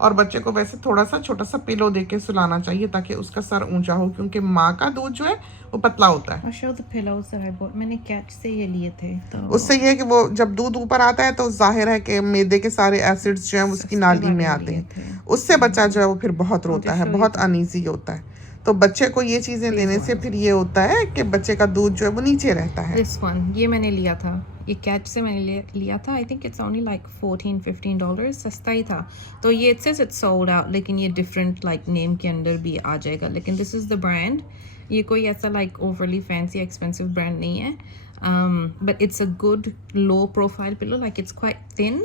और बच्चे को वैसे थोड़ा सा छोटा सा पिलो दे के सुलाना चाहिए ताकि उसका सर ऊंचा हो, क्योंकि माँ का दूध जो है वो पतला होता है। I'll show the pillows that I bought. मैंने कैच से ये लिए थे तो उससे ये है कि वो जब दूध ऊपर आता है तो जाहिर है कि मैदे के सारे एसिड्स जो हैं उसकी सस्ते नाली में वाले आते लिए हैं, थे। उससे बच्चा जो है वो फिर बहुत रोता है, show you बहुत the- अनईजी होता है। तो बच्चे को ये चीज़ें देने से फिर ये होता है कि बच्चे का दूध जो है वो नीचे रहता है। This one, ये मैंने लिया था, ये कैच से मैंने लिया था। I think it's only like $14-15, सस्ता ही था। तो ये it says it's sold out, लेकिन ये डिफरेंट लाइक नेम के अंदर भी आ जाएगा। लेकिन दिस इज़ द ब्रांड, ये कोई ऐसा like overly fancy expensive brand नहीं है, but it's a good low profile pillow, like it's quite thin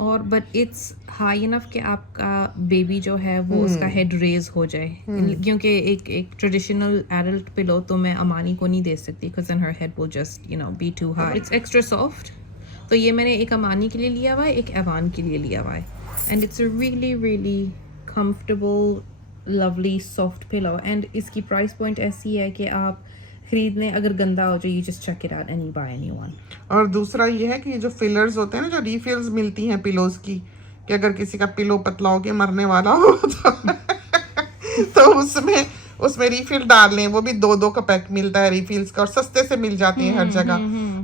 और बट इट्स हाई इनफ कि आपका बेबी जो है वो उसका हेड रेज हो जाए, क्योंकि एक ट्रेडिशनल एडल्ट पिलो तो मैं अमानी को नहीं दे सकती because then her head will just be too high. It's extra soft. तो ये मैंने एक अमानी के लिए लिया हुआ है, एक एवान के लिए लिया हुआ है, and it's a really really comfortable lovely soft pillow. And इसकी प्राइस पॉइंट ऐसी है कि आप खरीदने अगर गंदा हो जाए, you just check it out and you buy any one. और दूसरा ये है कि जो फिलर्स होते हैं ना, जो रिफिल्स मिलती हैं पिलोज की, कि अगर किसी का पिलो पतला हो के मरने वाला हो तो उसमें रिफिल डाल लें। वो भी 2-2 का पैक मिलता है रिफिल्स का और सस्ते से मिल जाते हैं हर जगह,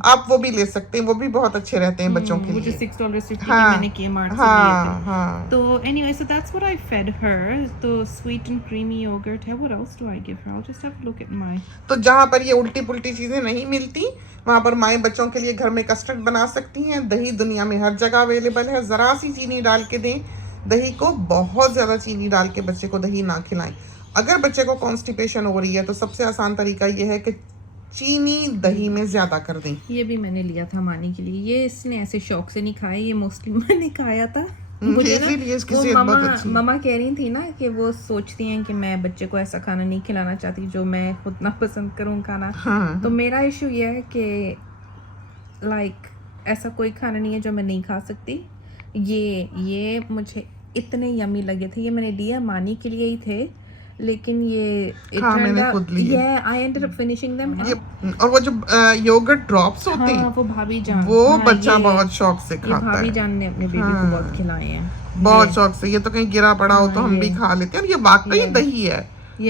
आप वो भी ले सकते हैं, वो भी बहुत अच्छे रहते हैं बच्चों के लिए। $6.50 हाँ, मैंने Kmart से हाँ, लिए थे। हाँ। तो anyway, so that's what I fed her. तो sweet and creamy yogurt है। What else do I give her? I'll just have a look at my. तो जहाँ पर ये उल्टी पुल्टी चीजें नहीं मिलती, वहां पर माएँ बच्चों के लिए घर में कस्टर्ड बना सकती हैं। दही दुनिया में हर जगह अवेलेबल है, जरा सी चीनी डाल के दें दही को, बहुत ज्यादा चीनी डाल के बच्चे को दही ना खिलाएं। अगर बच्चे को कॉन्स्टिपेशन हो रही है तो सबसे आसान तरीका ये है कि चीनी दही में ज्यादा कर दें। ये भी मैंने लिया था मानी के लिए, ये इसने ऐसे शौक से नहीं खाया, ये मोस्टली मैंने खाया था। मुझे ना वो ममा कह रही थी ना कि वो सोचती हैं कि मैं बच्चे को ऐसा खाना नहीं खिलाना चाहती जो मैं खुद ना पसंद करूँ खाना। हाँ। तो मेरा इशू ये है कि लाइक ऐसा कोई खाना नहीं है जो मैं नहीं खा सकती। ये मुझे इतने यमी लगे थे, ये मैंने लिया मानी के लिए ही थे, लेकिन ये मैंने खुद लिए। I ended up finishing them. और वो जो योगर्ट ड्रॉप्स होते हैं, वो भाभी जान, वो बच्चा बहुत शौक से खाता है। भाभी जान ने अपने बेबी को बहुत खिलाए हैं, बहुत शौक से। ये तो कहीं गिरा पड़ा हो तो हम भी खा लेते हैं। और ये वाकई दही है,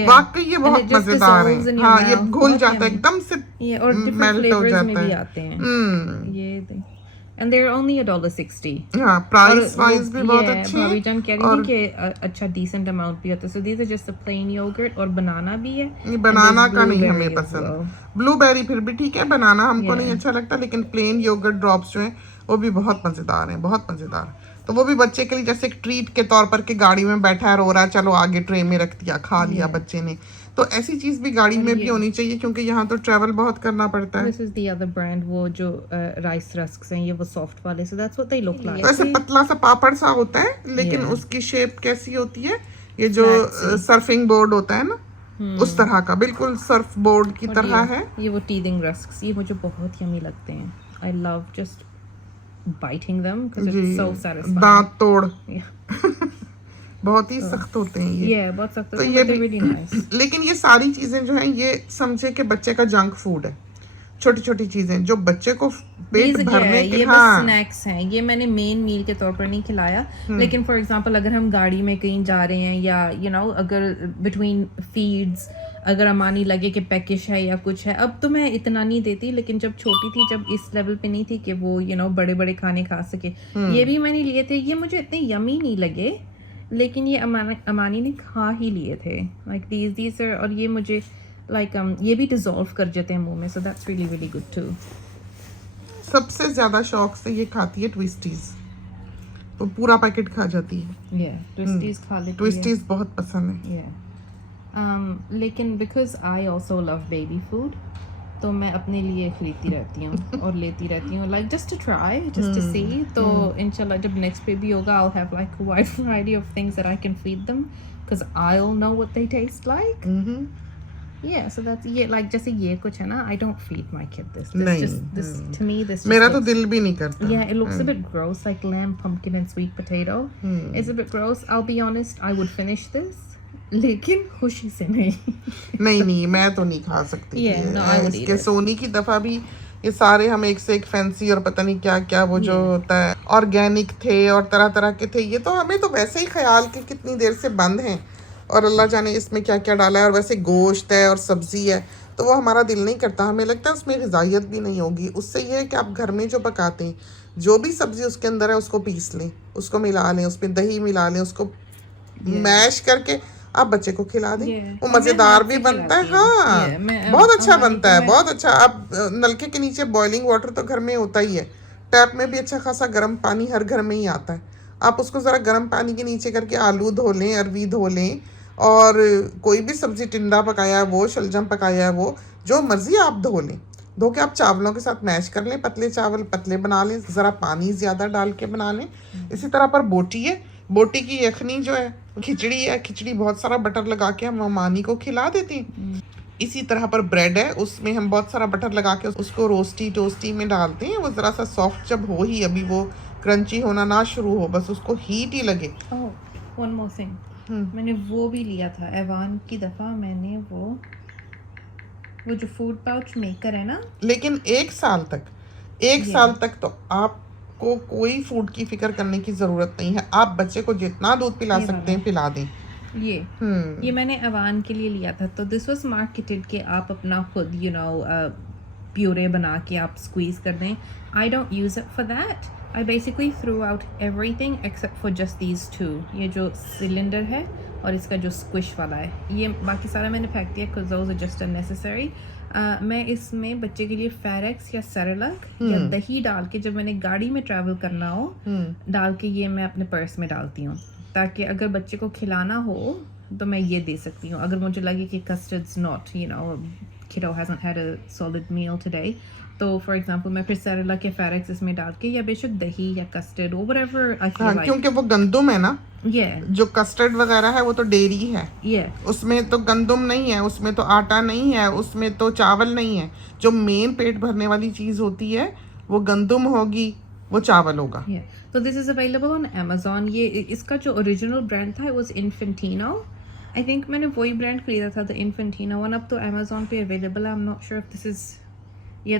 वाकई ये बहुत मजेदार है। हाँ, ये घुल जाता है एकदम से, और मेल्ट हो जाता है। ये and they're only $1.60. हाँ, प्राइस वाइज भी बहुत अच्छे हैं। भाभी जान कह रही थी कि अच्छा decent amount भी होता है। So these are just a plain yogurt, और बनाना भी है। ये बनाना का नहीं हमें पसंद, ब्लूबेरी फिर भी ठीक है, बनाना हमको नहीं अच्छा लगता, लेकिन प्लेन योगर्ट ड्रॉप्स जो हैं वो भी बहुत मजेदार हैं, बहुत मजेदार। तो वो भी बच्चे के लिए जैसे एक ट्रीट के तौर पर, के गाड़ी में बैठा है रो रहा है, चलो आगे ट्रे में रख दिया, खा लिया बच्चे ने। तो ऐसी चीज भी गाड़ी में भी होनी चाहिए, क्योंकि यहाँ तो ट्रैवल बहुत करना पड़ता है। This is the other brand, वो जो राइस रस्क्स हैं, ये वो सॉफ्ट वाले, so that's what they look like. वैसे पतला सा पापड़ सा होता है, लेकिन उसकी शेप कैसी होती है, ये जो सर्फिंग बोर्ड होता है ना, उस तरह का, बिल्कुल सर्फ बोर्ड की तरह है। ये वो टीदिंग रस्क्स, ये मुझे बहुत यमी लगते हैं। I love just biting them because it's so satisfying. दांत तोड़ बहुत ही सख्त होते हैं ये। बहुत सख्त तो होते हैं, ये but they're really nice. लेकिन ये सारी चीजें जो हैं, ये समझे कि बच्चे का जंक फूड है। छोटी छोटी चीजें जो बच्चे को पेट भरने के, ये बस स्नैक्स हैं। ये मैंने मेन मील के तौर पर नहीं खिलाया, लेकिन फॉर एग्जांपल अगर हम गाड़ी में कहीं जा रहे हैं या अगर बिटवीन फीड्स अगर अमानी लगे कि पैकेज है या कुछ है, अब तो मैं इतना नहीं देती, लेकिन जब छोटी थी, जब इस लेवल पे नहीं थी कि वो बड़े बड़े खाने खा सके, ये भी मैंने लिए थे। ये मुझे इतने यमी नहीं लगे, लेकिन ये अमानी ने खा ही लिए थे। लाइक दीज आर, और ये मुझे ये भी डिसॉल्व कर जाते हैं मुंह में, so that's really really good too. सबसे ज्यादा शौक से ये खाती है ट्विस्टीज, तो पूरा पैकेट खा जाती है। ट्विस्टीज खा लेती है, ट्विस्टीज बहुत पसंद है। लेकिन because I also love baby food, तो मैं अपने लिए खरीदती रहती हूँ और लेती रहती हूँ, like just to try, just to see. तो इंशाल्लाह जब नेक्स्ट बेबी होगा, I will have like a wide variety of things that I can feed them, because I will know what they taste like. Yeah, so that's like जैसे ये कुछ है ना, I don't feed my kid this. This to me, this मेरा तो दिल भी नहीं करता। Yeah, it looks a bit gross, like lamb, pumpkin and sweet potato. It's a bit gross. I'll be honest, I would finish this, लेकिन खुशी से नहीं। नहीं मैं तो नहीं खा सकती। Yeah, no, I would eat it. Soni की दफा भी ये सारे हम एक से एक फैंसी और पता नहीं क्या क्या वो जो होता है ऑर्गेनिक थे और तरह तरह के थे। ये तो हमें तो वैसे ही ख्याल के कितनी देर से बंद हैं और अल्लाह जाने इसमें क्या क्या डाला है। और वैसे गोश्त है और सब्जी है तो वो हमारा दिल नहीं करता, हमें लगता है उसमें ग़िज़ाइयत भी नहीं होगी। उससे ये है कि आप घर में जो पकाते हैं, जो भी सब्ज़ी उसके अंदर है उसको पीस लें, उसको मिला लें, उसमें दही मिला लें, उसको मैश करके आप बच्चे को खिला दें। वो मज़ेदार भी बनता है। हाँ, बहुत अच्छा बनता है, बहुत अच्छा। आप नलके के नीचे बॉइलिंग वाटर तो घर में होता ही है, टैप में भी अच्छा खासा गर्म पानी हर घर में ही आता है। आप उसको ज़रा गर्म पानी के नीचे करके आलू धो लें, अरवी धो लें, और कोई भी सब्ज़ी, टिंडा पकाया है वो, शलजम पकाया है वो, जो मर्ज़ी आप धो लें। धो के आप चावलों के साथ मैश कर लें, पतले चावल पतले बना लें, ज़रा पानी ज़्यादा डाल के बना लें। इसी तरह पर बोटी है, बोटी की यखनी जो है, खिचड़ी है, खिचड़ी बहुत सारा बटर लगा के हम मानी को खिला देते हैं। इसी तरह पर ब्रेड है, उसमें हम बहुत सारा बटर लगा के उसको रोस्टी टोस्टी में डालते हैं। वो ज़रा सा सॉफ्ट जब हो ही, अभी वो क्रंची होना ना शुरू हो, बस उसको हीट ही लगे। वन मोर थिंग, मैंने वो भी लिया था एवान की दफ़ा, मैंने वो जो फूड पाउच मेकर है ना, लेकिन एक साल तक तो आपको कोई फूड की फिक्र करने की ज़रूरत नहीं है। आप बच्चे को जितना दूध पिला सकते हैं पिला दें। ये मैंने अवान के लिए लिया था। तो दिस वाज मार्केटेड कि आप अपना खुद प्यूरे बना के आप स्क्वीज़ कर दें। I don't use it for that. I basically threw out everything except for just these two. ये जो सिलेंडर है और इसका जो स्क्विश वाला है, ये बाकी सारा मैंने फेंक दिया because those are just unnecessary. मैं इसमें बच्चे के लिए फेरेक्स या सेरेलक या दही डाल के, जब मैंने गाड़ी में ट्रैवल करना हो, डाल के ये मैं अपने पर्स में डालती हूँ, ताकि अगर बच्चे को खिलाना हो तो मैं ये दे सकती हूँ। अगर मुझे लगे कि custard's not, kiddo hasn't had a solid meal today, तो फॉर एग्जांपल मैं फिर सेरेला के फेरेक्स इसमें डाल के, या बेशक दही या कस्टर्ड और व्हाटएवर आई फील लाइक, क्योंकि वो गंदम है ना। जो कस्टर्ड वगैरह है वो तो डेयरी है। उसमें तो गंदम नहीं है, उसमें तो आटा नहीं है, उसमें तो चावल नहीं है। जो मेन पेट भरने वाली चीज होती है वो गंदम होगी, वो चावल होगा। तो this is available on Amazon। ये इसका जो ओरिजिनल ब्रांड था, it was Infantino। I think मैंने वही ब्रांड खरीदा था, द Infantino वन। अब तो Amazon पे अवेलेबल है। I am not sure if this is,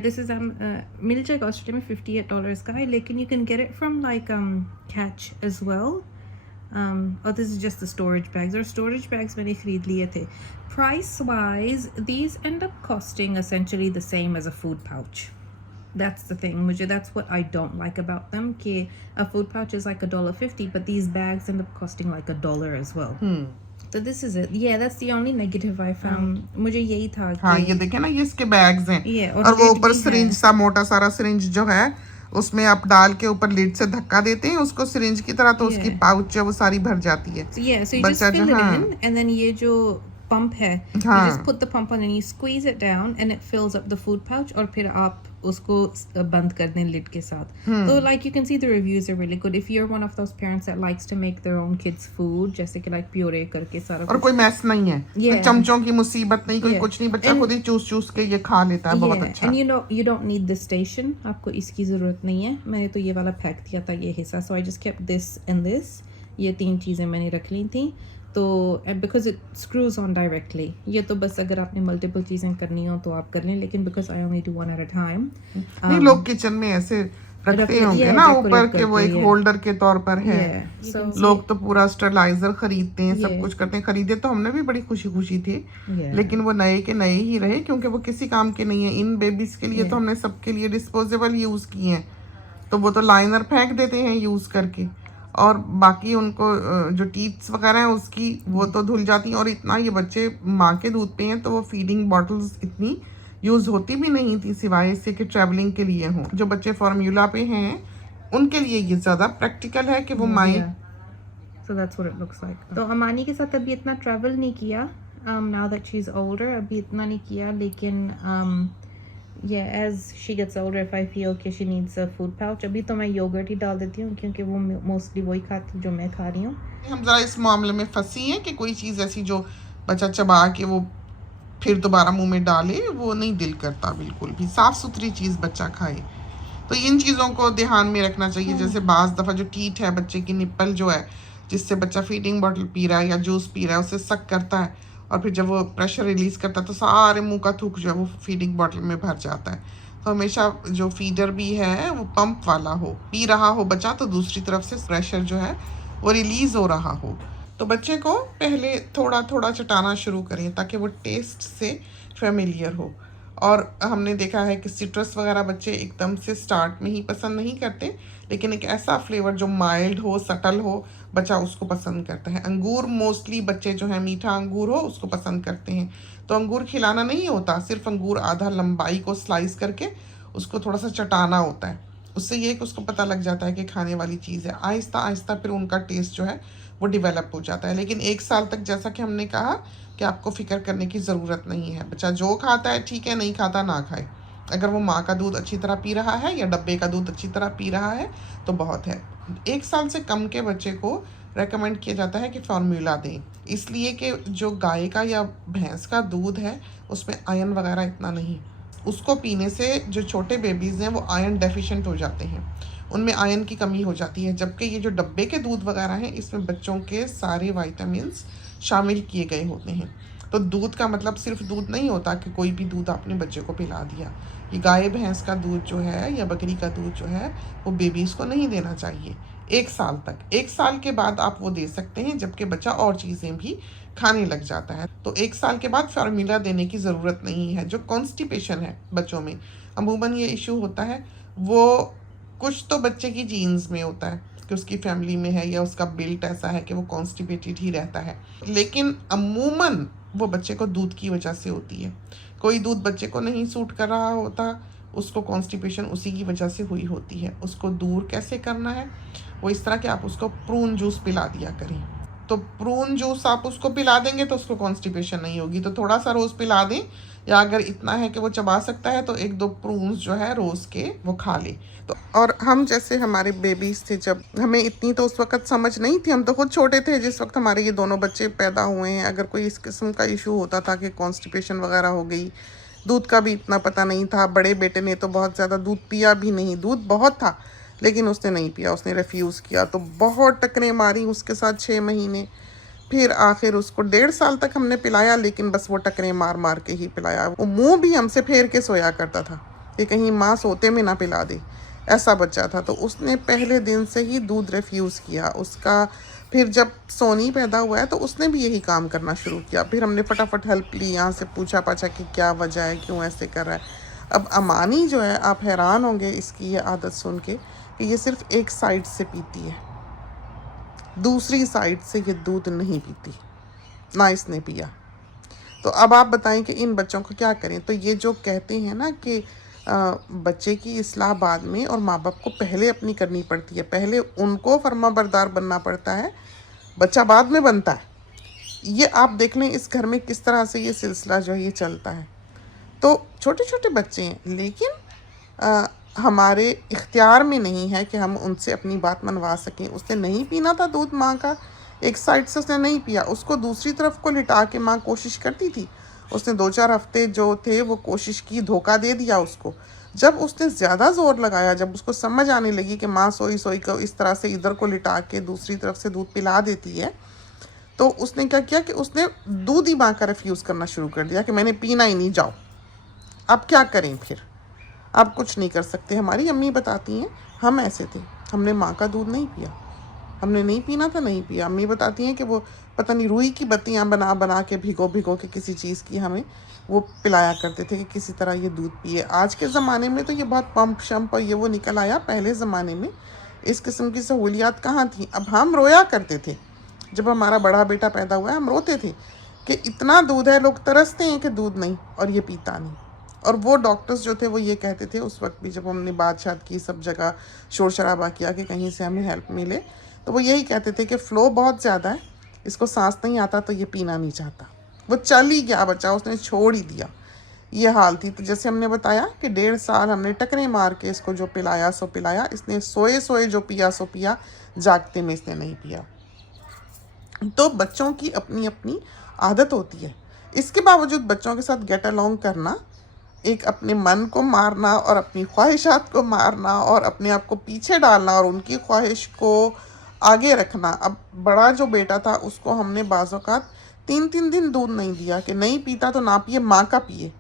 this is मिल जाएगा ऑस्ट्रेलिया में $58 का है, लेकिन you can get it from like Catch as well। और this is just the storage bags, और storage bags मैंने खरीद लिए थे। Price wise these end up costing essentially the same as a food pouch। That's the thing, that's what I don't like about them, कि a food pouch is like $1.50, but these bags end up costing like $1 as well। So this is it। that's the only negative I found। मुझे यही था कि ये देखे ना, ये इसके बैग्स हैं, और वो ऊपर सिरिंज सा मोटा सारा सिरिंज जो है उसमें आप डाल के ऊपर लिड से धक्का देते हैं उसको सिरिंज की तरह, तो उसकी पाउच है वो सारी भर जाती है। so you just fill it in, and then ये जो pump है, you just put the pump on and you squeeze it down and it fills up the food pouch, और फिर आप उसको बंद कर दें लिड के साथ। तो like you can see the reviews are really good if you're one of those parents that likes to make their own kids food, जैसे कि like प्योरे करके सारा, और कोई मैस नहीं है, कोई चमचों की मुसीबत नहीं, कोई कुछ नहीं, बच्चा खुद ही चूस के ये खा लेता है। बहुत अच्छा। And you don't need this station, आपको इसकी जरूरत नहीं है। मैंने तो ये वाला फेंक दिया था ये हिस्सा, so I just kept this and this। ये 3 चीजें मैंने रख ली थी। तो because it screws on directly, ये तो बस अगर आपने मल्टीपल चीज़ें करनी हो तो आप कर लें, लेकिन because I only do one at a time. नहीं, लोग किचन में ऐसे रखते होंगे ना ऊपर के, वो एक होल्डर के तौर पर है। लोग तो पूरा स्टरलाइजर खरीदते हैं, सब कुछ करते हैं। खरीदे तो हमने भी बड़ी खुशी थी, लेकिन वो नए के नए ही रहे, क्योंकि वो किसी काम के नहीं है। इन बेबीज के लिए तो हमने सबके लिए डिस्पोजेबल यूज किए हैं, तो वो तो लाइनर फेंक देते हैं यूज करके, और बाकी उनको जो टीथ्स वगैरह हैं उसकी वो तो धुल जाती हैं। और इतना ये बच्चे माँ के दूध पे हैं तो वो फीडिंग बॉटल्स इतनी यूज़ होती भी नहीं थी, सिवाय इससे कि ट्रैवलिंग के लिए हों। जो बच्चे फार्मूला पे हैं उनके लिए ये ज़्यादा प्रैक्टिकल है कि वो माई। So that's what it looks like। तो अमानी के साथ अभी इतना ट्रैवल नहीं किया, now that she's older अभी इतना नहीं किया, लेकिन as she gets older if I feel कि she needs a food pouch, अभी तो मैं योगर्ट ही डाल देती हूँ, क्योंकि वो मोस्टली वही खाती जो मैं खा रही हूँ। हम ज़रा इस मामले में फंसी हैं कि कोई चीज़ ऐसी जो बच्चा चबा के वो फिर दोबारा मुंह में डाले, वो नहीं दिल करता बिल्कुल भी। साफ़ सुथरी चीज़ बच्चा खाए, तो इन चीज़ों को ध्यान में रखना चाहिए। जैसे बाज़ दफ़ा जो टीथ है बच्चे की, निप्पल जो है जिससे बच्चा फीडिंग बॉटल पी रहा है या जूस पी रहा है, उससे सक करता है, और फिर जब वो प्रेशर रिलीज़ करता है तो सारे मुंह का थूक जो है वो फीडिंग बॉटल में भर जाता है। तो हमेशा जो फीडर भी है वो पंप वाला हो, पी रहा हो बच्चा तो दूसरी तरफ से प्रेशर जो है वो रिलीज़ हो रहा हो। तो बच्चे को पहले थोड़ा थोड़ा चटाना शुरू करें ताकि वो टेस्ट से फेमिलियर हो। और हमने देखा है कि सिट्रस वगैरह बच्चे एकदम से स्टार्ट में ही पसंद नहीं करते, लेकिन एक ऐसा फ्लेवर जो माइल्ड हो, सटल हो, बच्चा उसको पसंद करता है। अंगूर मोस्टली बच्चे जो है मीठा अंगूर हो उसको पसंद करते हैं। तो अंगूर खिलाना नहीं होता, सिर्फ अंगूर आधा लंबाई को स्लाइस करके उसको थोड़ा सा चटाना होता है। उससे ये कि उसको पता लग जाता है कि खाने वाली चीज़ है। आहिस्ता आहिस्ता फिर उनका टेस्ट जो है वो डिवेलप हो जाता है। लेकिन 1 साल तक जैसा कि हमने कहा कि आपको फ़िक्र करने की ज़रूरत नहीं है। बच्चा जो खाता है ठीक है, नहीं खाता ना खाए। अगर वो माँ का दूध अच्छी तरह पी रहा है या डब्बे का दूध अच्छी तरह पी रहा है तो बहुत है। 1 साल से कम के बच्चे को रेकमेंड किया जाता है कि फार्मूला दें, इसलिए कि जो गाय का या भैंस का दूध है उसमें आयरन वगैरह इतना नहीं। उसको पीने से जो छोटे बेबीज़ हैं वो आयरन डेफिशिएंट हो जाते हैं, उनमें आयरन की कमी हो जाती है। जबकि ये जो डब्बे के दूध वगैरह हैं इसमें बच्चों के सारे विटामिन्स शामिल किए गए होते हैं। तो दूध का मतलब सिर्फ दूध नहीं होता कि कोई भी दूध आपने बच्चे को पिला दिया। ये गाय भैंस का दूध जो है या बकरी का दूध जो है वो बेबीज़ को नहीं देना चाहिए 1 साल तक। 1 साल के बाद आप वो दे सकते हैं जबकि बच्चा और चीज़ें भी खाने लग जाता है। तो 1 साल के बाद फार्मूला देने की ज़रूरत नहीं है। जो कॉन्स्टिपेशन है बच्चों में अमूमन ये इशू होता है, वो कुछ तो बच्चे की जीन्स में होता है कि उसकी फैमिली में है या उसका बिल्ट ऐसा है कि वो कॉन्स्टिपेटेड ही रहता है, लेकिन अमूमन वो बच्चे को दूध की वजह से होती है। कोई दूध बच्चे को नहीं सूट कर रहा होता, उसको कॉन्स्टिपेशन उसी की वजह से हुई होती है। उसको दूर कैसे करना है, वो इस तरह कि आप उसको प्रून जूस पिला दिया करें। तो प्रून जूस आप उसको पिला देंगे तो उसको कॉन्स्टिपेशन नहीं होगी, तो थोड़ा सा रोज़ पिला दें, या अगर इतना है कि वो चबा सकता है तो 1-2 प्रून्स जो है रोज़ के वो खा ले। तो और हम जैसे हमारे बेबीज़ थे, जब हमें इतनी तो उस वक्त समझ नहीं थी, हम तो खुद छोटे थे जिस वक्त हमारे ये दोनों बच्चे पैदा हुए हैं। अगर कोई इस किस्म का इशू होता था कि कॉन्स्टिपेशन वगैरह हो गई, दूध का भी इतना पता नहीं था। बड़े बेटे ने तो बहुत ज़्यादा दूध पिया भी नहीं, दूध बहुत था लेकिन उसने नहीं पिया, उसने रिफ्यूज़ किया। तो बहुत टकरें मारी उसके साथ 6 महीने, फिर आखिर उसको 1.5 साल तक हमने पिलाया, लेकिन बस वो टकरें मार मार के ही पिलाया। वो मुंह भी हमसे फेर के सोया करता था कि कहीं माँ सोते में ना पिला दे, ऐसा बच्चा था। तो उसने पहले दिन से ही दूध रिफ्यूज़ किया उसका। फिर जब सोनी पैदा हुआ है तो उसने भी यही काम करना शुरू किया। फिर हमने फटाफट हेल्प ली, यहाँ से पूछा पाछा कि क्या वजह है, क्यों ऐसे कर रहा है। अब अमानी जो है, आप हैरान होंगे इसकी ये आदत सुन के कि ये सिर्फ एक साइड से पीती है, दूसरी साइड से ये दूध नहीं पीती, ना इसने पिया। तो अब आप बताएं कि इन बच्चों को क्या करें। तो ये जो कहते हैं ना कि बच्चे की इस्लाह बाद में और माँ बाप को पहले अपनी करनी पड़ती है, पहले उनको फर्माबरदार बनना पड़ता है, बच्चा बाद में बनता है। ये आप देख लें इस घर में किस तरह से ये सिलसिला जो है ये चलता है। तो छोटे छोटे बच्चे हैं, लेकिन हमारे इख्तियार में नहीं है कि हम उनसे अपनी बात मनवा सकें। उसने नहीं पीना था दूध माँ का, एक साइड से उसने नहीं पिया, उसको दूसरी तरफ को लिटा के माँ कोशिश करती थी। उसने 2-4 हफ्ते जो थे वो कोशिश की, धोखा दे दिया उसको। जब उसने ज़्यादा ज़ोर लगाया, जब उसको समझ आने लगी कि माँ सोई सोई को इस तरह से इधर को लिटा के दूसरी तरफ से दूध पिला देती है, तो उसने क्या किया कि उसने दूध ही माँ का रिफ्यूज़ करना शुरू कर दिया कि मैंने पीना ही नहीं, जाओ। अब क्या करें फिर, आप कुछ नहीं कर सकते। हमारी अम्मी बताती हैं हम ऐसे थे, हमने माँ का दूध नहीं पिया, हमने नहीं पीना था, नहीं पिया। अम्मी बताती हैं कि वो पता नहीं रुई की बत्तियाँ बना बना के भिगो भिगो के किसी चीज़ की हमें वो पिलाया करते थे कि किसी तरह ये दूध पिए। आज के ज़माने में तो ये बहुत पंप शम्प और ये वो निकल आया, पहले ज़माने में इस किस्म की सहूलियात कहाँ थी। अब हम रोया करते थे, जब हमारा बड़ा बेटा पैदा हुआ हम रोते थे कि इतना दूध है, लोग तरसते हैं कि दूध नहीं, और ये पीता नहीं। और वो डॉक्टर्स जो थे वो ये कहते थे उस वक्त भी, जब हमने बात की, सब जगह शोर शराबा किया कि कहीं से हमें हेल्प मिले, तो वो यही कहते थे कि फ़्लो बहुत ज़्यादा है, इसको सांस नहीं आता तो ये पीना नहीं चाहता। वो चल ही गया बच्चा, उसने छोड़ ही दिया। ये हाल थी। तो जैसे हमने बताया कि 1.5 साल हमने टकरे मार के इसको जो पिलाया सो पिलाया, इसने सोए सोए जो पिया सो पिया, जागते में इसने नहीं पिया। तो बच्चों की अपनी अपनी आदत होती है। इसके बावजूद बच्चों के साथ गेट अलोंग करना, एक अपने मन को मारना और अपनी ख्वाहिशात को मारना और अपने आप को पीछे डालना और उनकी ख्वाहिश को आगे रखना। अब बड़ा जो बेटा था उसको हमने बाज़ औक़ात 3-3 दिन दूध नहीं दिया कि नहीं पीता तो ना पिए, माँ का पिए।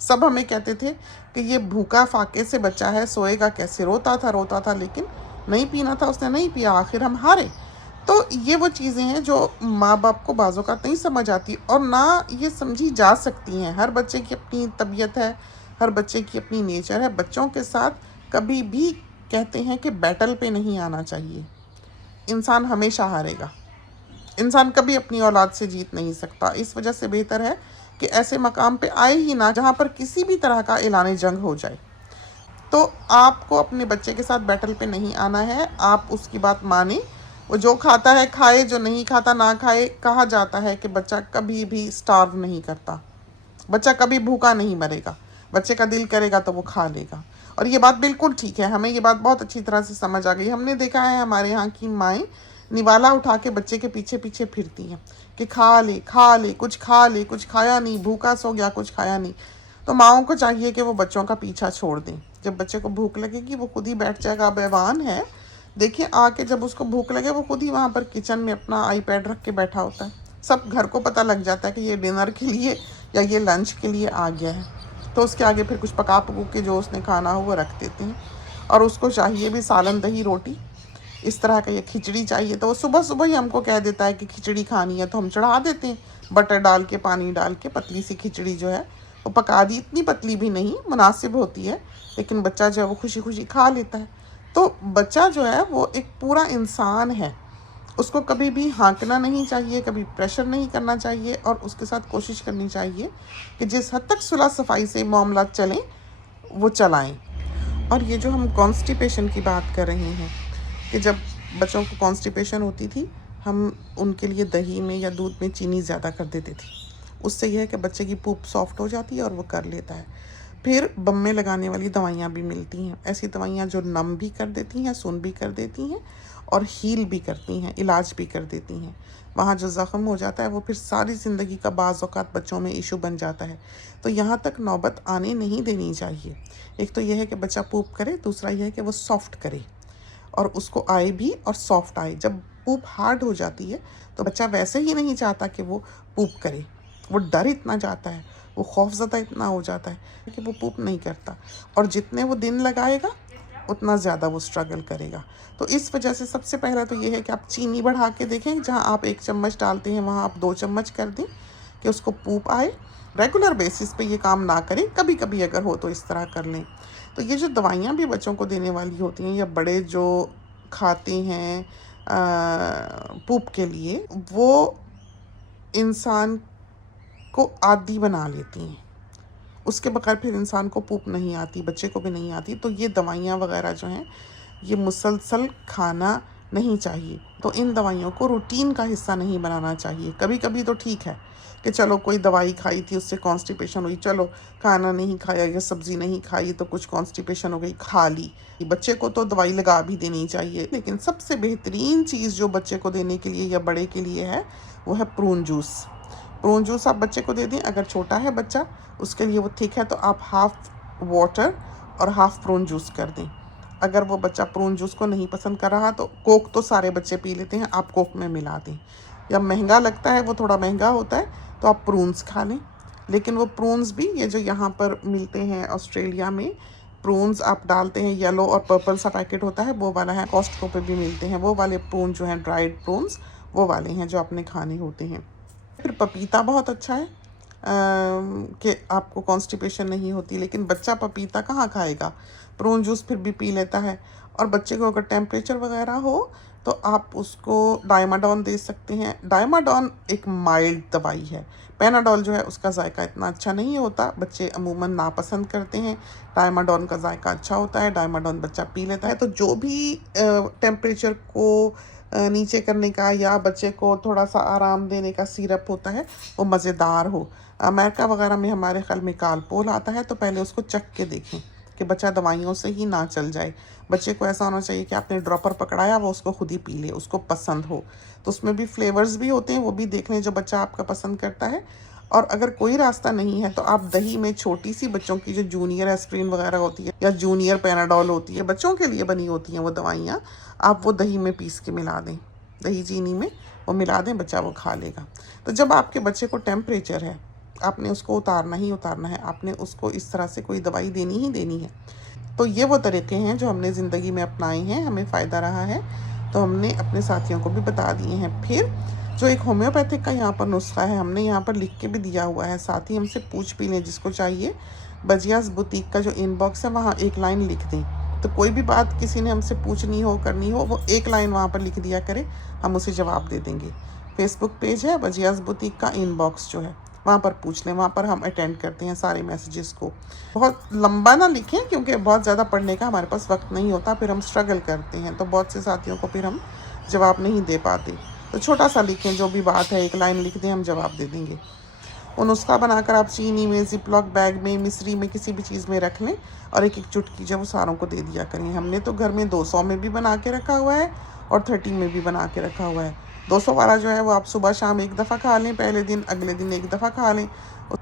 सब हमें कहते थे कि ये भूखा फाके से बच्चा है, सोएगा कैसे, रोता था, लेकिन नहीं पीना था, उसने नहीं पिया, आखिर हम हारे। तो ये वो चीज़ें हैं जो माँ बाप को बाज़ औक़ात नहीं समझ आती और ना ये समझी जा सकती हैं। हर बच्चे की अपनी तबीयत है, हर बच्चे की अपनी नेचर है। बच्चों के साथ कभी भी कहते हैं कि बैटल पे नहीं आना चाहिए। इंसान हमेशा हारेगा, इंसान कभी अपनी औलाद से जीत नहीं सकता। इस वजह से बेहतर है कि ऐसे मकाम पे आए ही ना जहाँ पर किसी भी तरह का ऐलान जंग हो जाए। तो आपको अपने बच्चे के साथ बैटल पे नहीं आना है, आप उसकी बात माने, वो जो खाता है खाए, जो नहीं खाता ना खाए। कहा जाता है कि बच्चा कभी भी स्टार्व नहीं करता, बच्चा कभी भूखा नहीं मरेगा, बच्चे का दिल करेगा तो वो खा लेगा। और ये बात बिल्कुल ठीक है, हमें ये बात बहुत अच्छी तरह से समझ आ गई। हमने देखा है हमारे यहाँ की माएँ निवाला उठा के बच्चे के पीछे पीछे फिरती हैं कि खा ले खा ले, कुछ खा ले, कुछ खाया नहीं, भूखा सो गया, कुछ खाया नहीं। तो माओं को चाहिए कि वो बच्चों का पीछा छोड़ दें। जब बच्चे को भूख लगेगी वो खुद ही बैठ जाएगा। अब ऐवान है, देखिए आके जब उसको भूख लगे वो खुद ही वहाँ पर किचन में अपना आईपैड रख के बैठा होता है। सब घर को पता लग जाता है कि ये डिनर के लिए या ये लंच के लिए आ गया है। तो उसके आगे फिर कुछ पका पकू के जो उसने खाना हो वो रख देते हैं। और उसको चाहिए भी सालन दही रोटी, इस तरह का, ये खिचड़ी चाहिए तो वो सुबह सुबह ही हमको कह देता है कि खिचड़ी खानी है, तो हम चढ़ा देते हैं बटर डाल के, पानी डाल के। पतली सी खिचड़ी जो है वो पका दी, इतनी पतली भी नहीं, मुनासिब होती है, लेकिन बच्चा जो है वो खुशी खुशी खा लेता है। तो बच्चा जो है वो एक पूरा इंसान है, उसको कभी भी हाँकना नहीं चाहिए, कभी प्रेशर नहीं करना चाहिए, और उसके साथ कोशिश करनी चाहिए कि जिस हद तक सुलह सफाई से मामला चलें वो चलाएं। और ये जो हम कॉन्स्टिपेशन की बात कर रहे हैं कि जब बच्चों को कॉन्स्टिपेशन होती थी, हम उनके लिए दही में या दूध में चीनी ज़्यादा कर देते थे। उससे यह है कि बच्चे की पूप सॉफ्ट हो जाती है और वो कर लेता है। फिर बम में लगाने वाली दवाइयाँ भी मिलती हैं, ऐसी दवाइयाँ जो नम भी कर देती हैं, सुन भी कर देती हैं और हील भी करती हैं, इलाज भी कर देती हैं। वहाँ जो ज़ख़म हो जाता है वो फिर सारी ज़िंदगी का बाज़ औक़ात बच्चों में इशू बन जाता है। तो यहाँ तक नौबत आने नहीं देनी चाहिए। एक तो यह है कि बच्चा पूप करे, दूसरा यह है कि वो सॉफ्ट करे और उसको आए भी और सॉफ्ट आए। जब पूप हार्ड हो जाती है तो बच्चा वैसे ही नहीं चाहता कि वो पूप करे, वो डर इतना जाता है, वो खौफज़दा इतना हो जाता है कि वो पूप नहीं करता। और जितने वो दिन लगाएगा उतना ज़्यादा वो स्ट्रगल करेगा। तो इस वजह से सबसे पहला तो ये है कि आप चीनी बढ़ा के देखें, जहाँ आप 1 चम्मच डालते हैं वहाँ आप 2 चम्मच कर दें कि उसको पूप आए। रेगुलर बेसिस पे ये काम ना करें, कभी कभी अगर हो तो इस तरह कर लें। तो ये जो दवाइयाँ भी बच्चों को देने वाली होती हैं या बड़े जो खाते हैं पूप के लिए, वो इंसान को आदी बना लेती हैं। उसके बगैर फिर इंसान को पूप नहीं आती, बच्चे को भी नहीं आती। तो ये दवाइयाँ वगैरह जो हैं ये मुसलसल खाना नहीं चाहिए। तो इन दवाइयों को रूटीन का हिस्सा नहीं बनाना चाहिए। कभी कभी तो ठीक है कि चलो कोई दवाई खाई थी उससे कॉन्स्टिपेशन हुई, चलो खाना नहीं खाया या सब्ज़ी नहीं खाई तो कुछ कॉन्स्टिपेशन हो गई, खा ली। बच्चे को तो दवाई लगा भी देनी चाहिए, लेकिन सबसे बेहतरीन चीज़ जो बच्चे को देने के लिए या बड़े के लिए है वो है प्रून जूस। प्रून जूस आप बच्चे को दे दें। अगर छोटा है बच्चा, उसके लिए वो ठीक है, तो आप हाफ़ वाटर और हाफ़ प्रून जूस कर दें। अगर वो बच्चा प्रून जूस को नहीं पसंद कर रहा तो कोक तो सारे बच्चे पी लेते हैं, आप कोक में मिला दें। या महंगा लगता है, वो थोड़ा महंगा होता है, तो आप प्रून्स खा लें। लेकिन वो प्रून्स भी ये जो यहाँ पर मिलते हैं ऑस्ट्रेलिया में, प्रून्स आप डालते हैं, येलो और पर्पल सा पैकेट होता है वो वाला है, कॉस्टको पे भी मिलते हैं वो वाले प्रून जो हैं, ड्राइड प्रून्स वो वाले हैं जो आपने खाने होते हैं। फिर पपीता बहुत अच्छा है कि आपको कॉन्स्टिपेशन नहीं होती, लेकिन बच्चा पपीता कहाँ खाएगा, प्रून जूस फिर भी पी लेता है। और बच्चे को अगर टेम्परेचर वगैरह हो तो आप उसको डायमाडोन दे सकते हैं। डायमाडोन एक माइल्ड दवाई है। पैनाडोल जो है उसका जायका इतना अच्छा नहीं होता, बच्चे अमूमन नापसंद करते हैं। डायमाडोन का जायका अच्छा होता है, डायमाडोन बच्चा पी लेता है। तो जो भी टेम्परेचर को नीचे करने का या बच्चे को थोड़ा सा आराम देने का सिरप होता है वो मज़ेदार हो। अमेरिका वगैरह में हमारे ख्याल में कालपोल आता है, तो पहले उसको चख के देखें कि बच्चा दवाइयों से ही ना चल जाए। बच्चे को ऐसा होना चाहिए कि आपने ड्रॉपर पकड़ाया, वो उसको खुद ही पी ले, उसको पसंद हो। तो उसमें भी फ्लेवर्स भी होते हैं, वो भी देख लें जो बच्चा आपका पसंद करता है। और अगर कोई रास्ता नहीं है तो आप दही में छोटी सी बच्चों की जो जूनियर एस्प्रिन वगैरह होती है या जूनियर पैनाडोल होती है, बच्चों के लिए बनी होती हैं वो दवाइयाँ, आप वो दही में पीस के मिला दें, दही चीनी में वो मिला दें, बच्चा वो खा लेगा। तो जब आपके बच्चे को टेम्परेचर है आपने उसको उतारना ही उतारना है, आपने उसको इस तरह से कोई दवाई देनी ही देनी है। तो ये वो तरीके हैं जो हमने ज़िंदगी में अपनाए हैं, हमें फ़ायदा रहा है, तो हमने अपने साथियों को भी बता दिए हैं। फिर जो एक होम्योपैथिक का यहाँ पर नुस्खा है, हमने यहाँ पर लिख के भी दिया हुआ है, साथ ही हमसे पूछ भी लें जिसको चाहिए। बजियास बुटीक का जो इनबॉक्स है वहाँ एक लाइन लिख दें, तो कोई भी बात किसी ने हमसे पूछनी हो, करनी हो, वो एक लाइन वहाँ पर लिख दिया करें, हम उसे जवाब दे देंगे। फेसबुक पेज है बजियास बुटीक का इनबॉक्स जो है, वहाँ पर पूछ लें, वहाँ पर हम अटेंड करते हैं सारे मैसेजेस को। बहुत लंबा ना लिखें क्योंकि बहुत ज़्यादा पढ़ने का हमारे पास वक्त नहीं होता, फिर हम स्ट्रगल करते हैं, तो बहुत से साथियों को फिर हम जवाब नहीं दे पाते। तो छोटा सा लिखें, जो भी बात है एक लाइन लिख दें, हम जवाब दे देंगे। वो नुस्खा बनाकर आप चीनी में, जिपलॉक बैग में, मिश्री में, किसी भी चीज़ में रख लें और एक एक चुटकी जो वो सारों को दे दिया करें। हमने तो घर में 200 में भी बना के रखा हुआ है और 30 में भी बना के रखा हुआ है। 200 वाला जो है वो आप सुबह शाम एक दफ़ा खा लें, पहले दिन, अगले दिन एक दफ़ा खा लें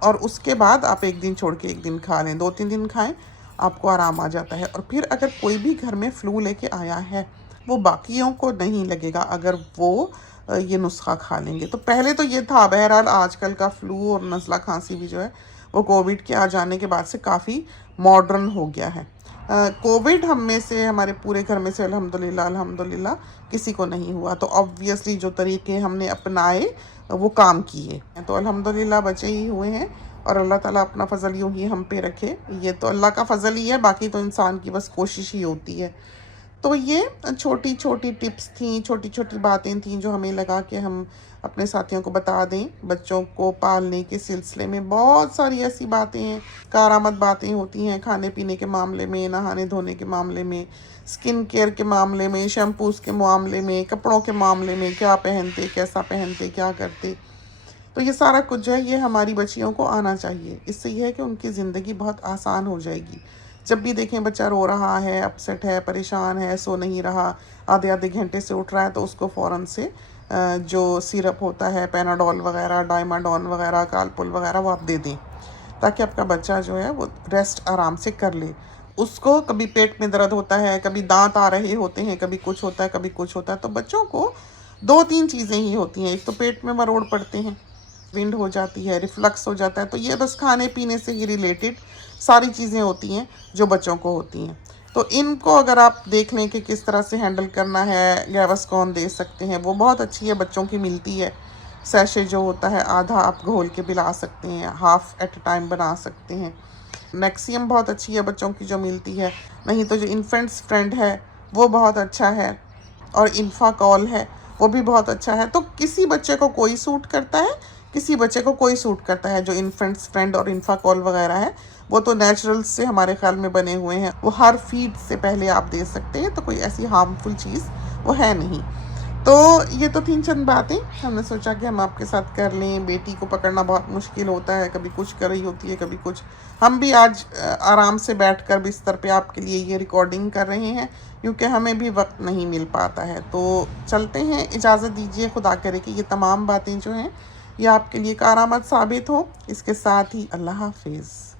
और उसके बाद आप एक दिन छोड़ के एक दिन खा लें, 2-3 दिन खाएं, आपको आराम आ जाता है। और फिर अगर कोई भी घर में फ्लू लेके आया है, वो बाकियों को नहीं लगेगा अगर वो ये नुस्खा खा लेंगे। तो पहले तो ये था, बहरहाल आजकल का फ्लू और नज़ला खांसी भी जो है वो कोविड के आ जाने के बाद से काफ़ी मॉडर्न हो गया है। कोविड हम में से, हमारे पूरे घर में से अल्हम्दुलिल्लाह किसी को नहीं हुआ, तो ऑब्वियसली जो तरीके हमने अपनाए वो काम किए, तो अल्हम्दुलिल्लाह बचे ही हुए हैं और अल्लाह ताला अपना फ़ज़ल यूँ ही हम पे रखे। ये तो अल्लाह का फ़ज़ल ही है, बाकी तो इंसान की बस कोशिश ही होती है। तो ये छोटी छोटी टिप्स थी, छोटी छोटी बातें थीं जो हमें लगा कि हम अपने साथियों को बता दें। बच्चों को पालने के सिलसिले में बहुत सारी ऐसी बातें हैं, कारामद बातें होती हैं, खाने पीने के मामले में, नहाने धोने के मामले में, स्किन केयर के मामले में, शैम्पूज़ के मामले में, कपड़ों के मामले में, क्या पहनते, कैसा पहनते, क्या करते। तो ये सारा कुछ जो है ये हमारी बच्चियों को आना चाहिए। इससे ये है कि उनकी ज़िंदगी बहुत आसान हो जाएगी। जब भी देखें बच्चा रो रहा है, अपसेट है, परेशान है, सो नहीं रहा, आधे आधे घंटे से उठ रहा है, तो उसको फ़ौरन से जो सिरप होता है, पैनाडोल वगैरह, डाइमाडोन वगैरह, कालपुल वगैरह, वो आप दे दें ताकि आपका बच्चा जो है वो रेस्ट आराम से कर ले। उसको कभी पेट में दर्द होता है, कभी दांत आ रहे होते हैं, कभी कुछ होता है, कभी कुछ होता है, तो बच्चों को 2-3 चीज़ें ही होती हैं। एक तो पेट में मरोड़ पड़ते हैं, विंड हो जाती है, रिफ्लक्स हो जाता है, तो ये बस खाने पीने से ही रिलेटेड सारी चीज़ें होती हैं जो बच्चों को होती हैं। तो इनको अगर आप देख लें कि किस तरह से हैंडल करना है, गैवस्कॉन दे सकते हैं, वो बहुत अच्छी है, बच्चों की मिलती है। सैशे जो होता है आधा आप घोल के पिला सकते हैं, हाफ़ एट अ टाइम बना सकते हैं। नेक्सियम बहुत अच्छी है बच्चों की जो मिलती है, नहीं तो जो इन्फेंट्स फ्रेंड है वो बहुत अच्छा है, और इन्फाकॉल है वो भी बहुत अच्छा है। तो किसी बच्चे को कोई सूट करता है, किसी बच्चे को कोई सूट करता है। जो इन्फेंट्स फ्रेंड और इन्फाकॉल वगैरह है वो तो नेचुरल से हमारे ख्याल में बने हुए हैं, वो हर फीड से पहले आप दे सकते हैं, तो कोई ऐसी हार्मफुल चीज़ वो है नहीं। तो ये तो 3 चंद बातें हमने सोचा कि हम आपके साथ कर लें। बेटी को पकड़ना बहुत मुश्किल होता है, कभी कुछ कर रही होती है, कभी कुछ। हम भी आज आराम से बैठकर बिस्तर पे आपके लिए ये रिकॉर्डिंग कर रहे हैं क्योंकि हमें भी वक्त नहीं मिल पाता है। तो चलते हैं, इजाज़त दीजिए। खुदा करे कि ये तमाम बातें जो हैं ये आपके लिए कारआमद साबित हो। इसके साथ ही अल्लाह हाफिज़।